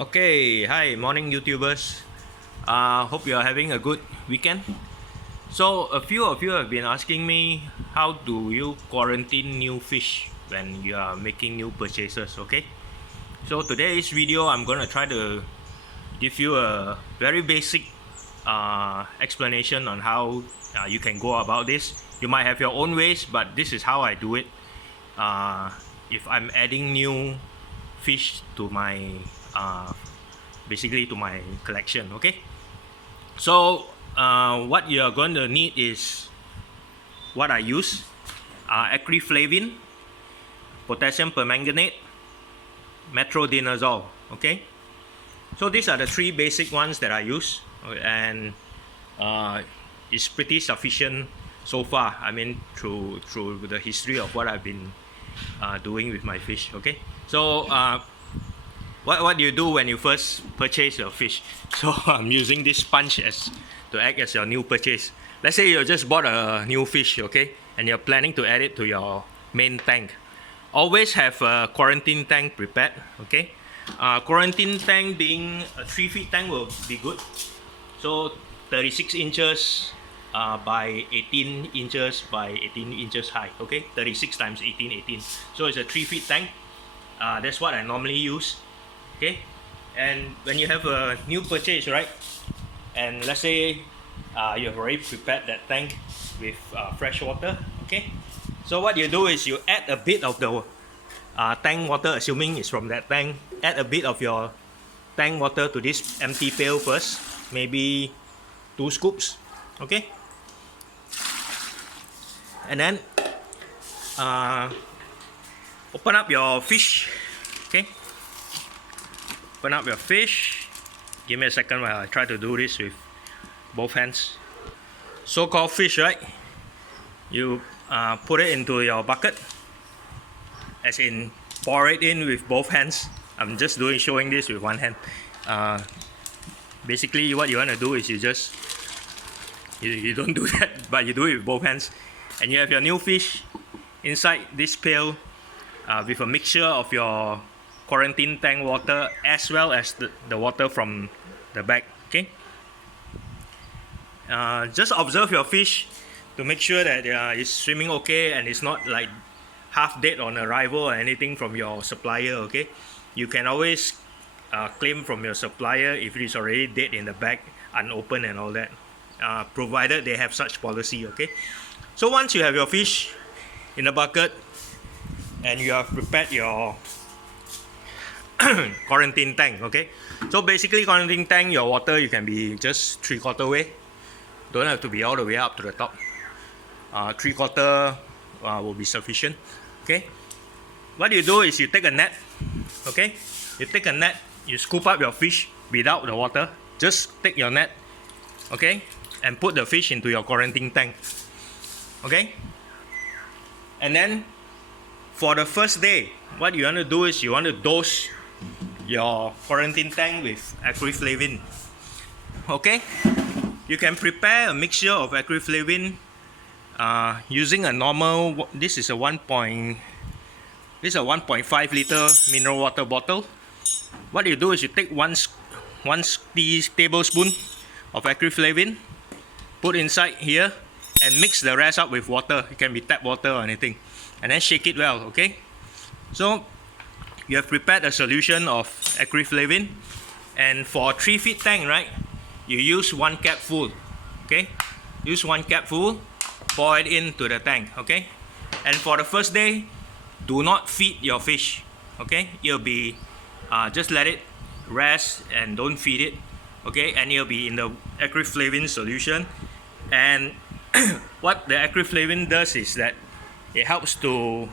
Okay, hi, morning YouTubers. Hope you are having a good weekend. So, a few of you have been asking me how do you quarantine new fish when you are making new purchases, okay? So, today's video, I'm gonna try to give you a very basic explanation on how you can go about this. You might have your own ways, but this is how I do it. If I'm adding new fish to my basically to my collection, okay? So what you are going to need is what I use: acriflavine, potassium permanganate, metronidazole, okay? So these are the three basic ones that I use, and it's pretty sufficient so far. I mean, through the history of what I've been doing with my fish, okay? So what do you do when you first purchase your fish? So I'm using this sponge as to act as your new purchase. Let's say you just bought a new fish, okay, and you're planning to add it to your main tank. Always have a quarantine tank prepared, okay? Quarantine tank being a 3 feet tank will be good. So 36 inches by 18 inches by 18 inches high, okay? 36 times 18, 18. So it's a 3 feet tank. That's what I normally use. Okay, and when you have a new purchase, right, and let's say you have already prepared that tank with fresh water, okay, so what you do is you add a bit of the tank water, assuming it's from that tank. Add a bit of your tank water to this empty pail first, maybe 2 scoops, okay, and then open up your fish, okay. Open up your fish. Give me a second while I try to do this with both hands. So-called fish, right? You put it into your bucket, as in pour it in with both hands. I'm just showing this with one hand. Basically, what you want to do is you don't do that, but you do it with both hands, and you have your new fish inside this pail with a mixture of your quarantine tank water as well as the water from the bag, okay. Just observe your fish to make sure that it's swimming okay and it's not like half dead on arrival or anything from your supplier, okay. You can always claim from your supplier if it is already dead in the bag, unopened and all that, provided they have such policy, okay. So once you have your fish in the bucket and you have prepared your quarantine tank, okay. So basically, quarantine tank, your water, you can be just 3/4 way. Don't have to be all the way up to the top. 3/4 will be sufficient, okay. What you do is you take a net, okay. You take a net, you scoop up your fish without the water. Just take your net, okay, and put the fish into your quarantine tank, okay. And then for the first day, what you want to do is you want to dose your quarantine tank with acriflavine, okay. You can prepare a mixture of acriflavine using a normal, this is a 1.5 liter mineral water bottle. What you do is you take one tablespoon of acriflavine, put inside here, and mix the rest up with water. It can be tap water or anything, and then shake it well, okay. So you have prepared a solution of acriflavine, and for a 3 feet tank, right, you use 1 cap full, okay. Use 1 cap full, pour it into the tank, okay. And for the first day, do not feed your fish, okay. You'll be just let it rest and don't feed it, okay. And it'll be in the acriflavine solution. And what the acriflavine does is that it helps to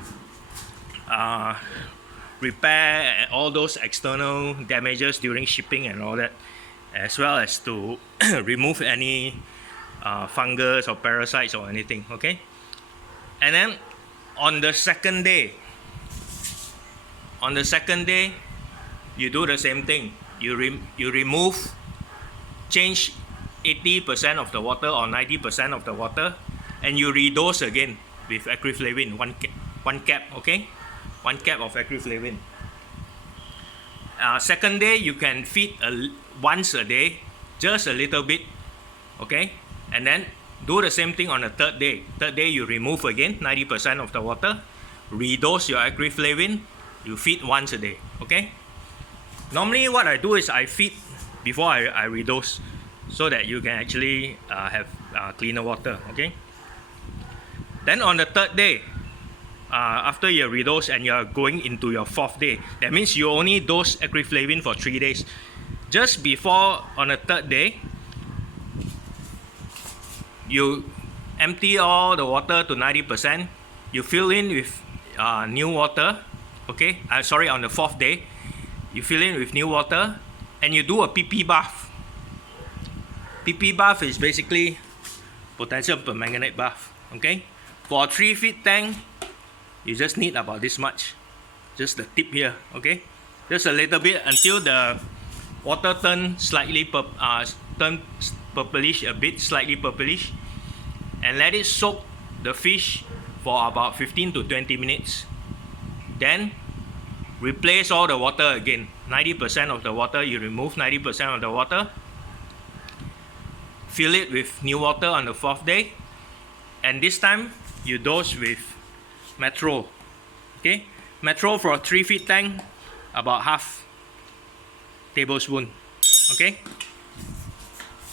repair all those external damages during shipping and all that, as well as to remove any fungus or parasites or anything, okay. And then on the second day, you do the same thing. You remove, change 80% of the water or 90% of the water, and you redose again with acriflavine, one cap, okay. 1 cap of acriflavine. Second day, you can feed once a day, just a little bit, okay? And then do the same thing on the third day. Third day, you remove again 90% of the water, redose your acriflavine, you feed once a day, okay? Normally what I do is I feed before I redose, so that you can actually have cleaner water, okay? Then on the third day, after you redose and you are going into your fourth day, that means you only dose acriflavine for 3 days. Just before, on the third day, you empty all the water to 90%, you fill in with new water, okay? Sorry, on the fourth day, you fill in with new water and you do a PP bath. PP bath is basically potassium permanganate bath, okay? For a 3 feet tank, you just need about this much, just the tip here, okay? Just a little bit until the water turn slightly purplish, a bit slightly purplish, and let it soak the fish for about 15 to 20 minutes. Then replace all the water again. 90% of the water, you remove 90% of the water, fill it with new water on the fourth day, and this time you dose with metro, okay? Metro for a 3 feet tank, about half tablespoon, okay?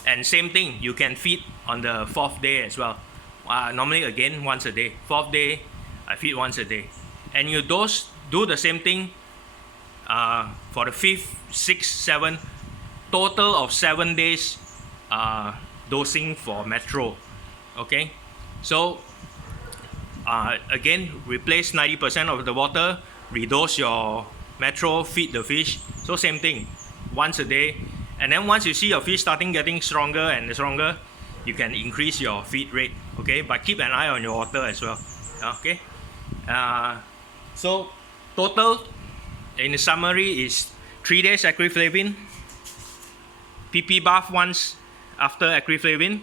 And same thing, you can feed on the fourth day as well. Normally again once a day. Fourth day, I feed once a day. And you do the same thing for the fifth, sixth, seventh, total of 7 days dosing for metro, okay? So again, replace 90% of the water, redose your metro, feed the fish. So same thing, once a day. And then once you see your fish starting getting stronger and stronger, you can increase your feed rate, okay? But keep an eye on your water as well, okay? So total, in summary, is 3 days acriflavine, PP bath once after acriflavine,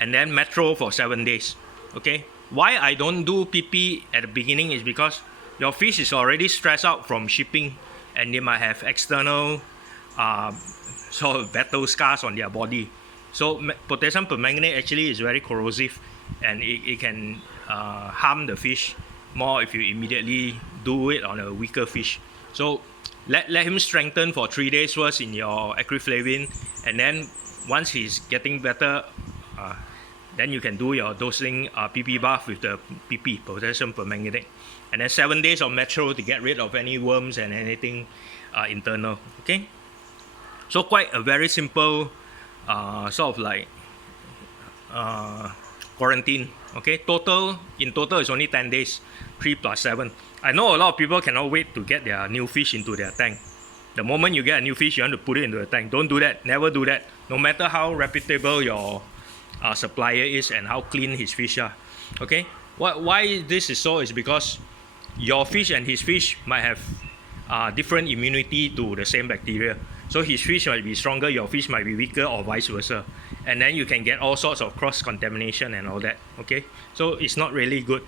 and then metro for 7 days, okay? Why I don't do PP at the beginning is because your fish is already stressed out from shipping and they might have external sort of battle scars on their body. So potassium permanganate actually is very corrosive, and it can harm the fish more if you immediately do it on a weaker fish. So let him strengthen for 3 days first in your acriflavine, and then once he's getting better, then you can do your dosing PP bath with the PP, potassium permanganate, and then 7 days of metro to get rid of any worms and anything internal, okay? So quite a very simple sort of like quarantine, okay? In total is only 10 days, 3 plus 7. I know a lot of people cannot wait to get their new fish into their tank. The moment you get a new fish, you want to put it into the tank. Don't do that, never do that. No matter how reputable your supplier is and how clean his fish are, okay? Why this is so is because your fish and his fish might have different immunity to the same bacteria. So his fish might be stronger, your fish might be weaker, or vice versa. And then you can get all sorts of cross-contamination and all that, okay? So it's not really good.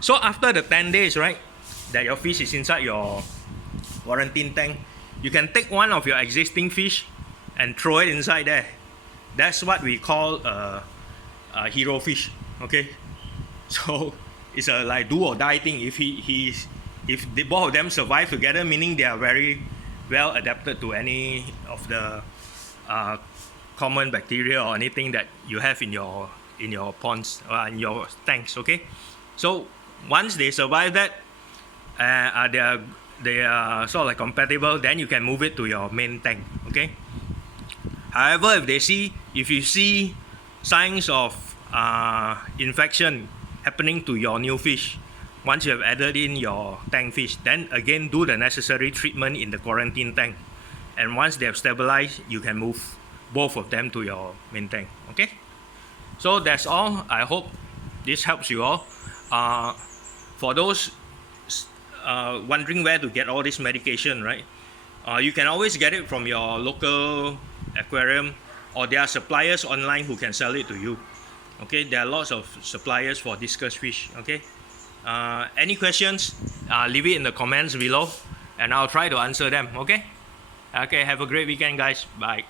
So after the 10 days, right, that your fish is inside your quarantine tank, you can take one of your existing fish and throw it inside there. That's what we call a hero fish, okay? So it's a like do or die thing. If both of them survive together, meaning they are very well adapted to any of the common bacteria or anything that you have in your ponds or in your tanks, okay? So once they survive that, they are sort of like compatible, then you can move it to your main tank, okay? However, if you see signs of infection happening to your new fish, once you have added in your tank fish, then again do the necessary treatment in the quarantine tank. And once they have stabilized, you can move both of them to your main tank, okay? So that's all. I hope this helps you all. For those wondering where to get all this medication, right? You can always get it from your local aquarium, or there are suppliers online who can sell it to you, okay? There are lots of suppliers for discus fish, okay? Any questions, leave it in the comments below and I'll try to answer them, okay? Okay, have a great weekend, guys. Bye.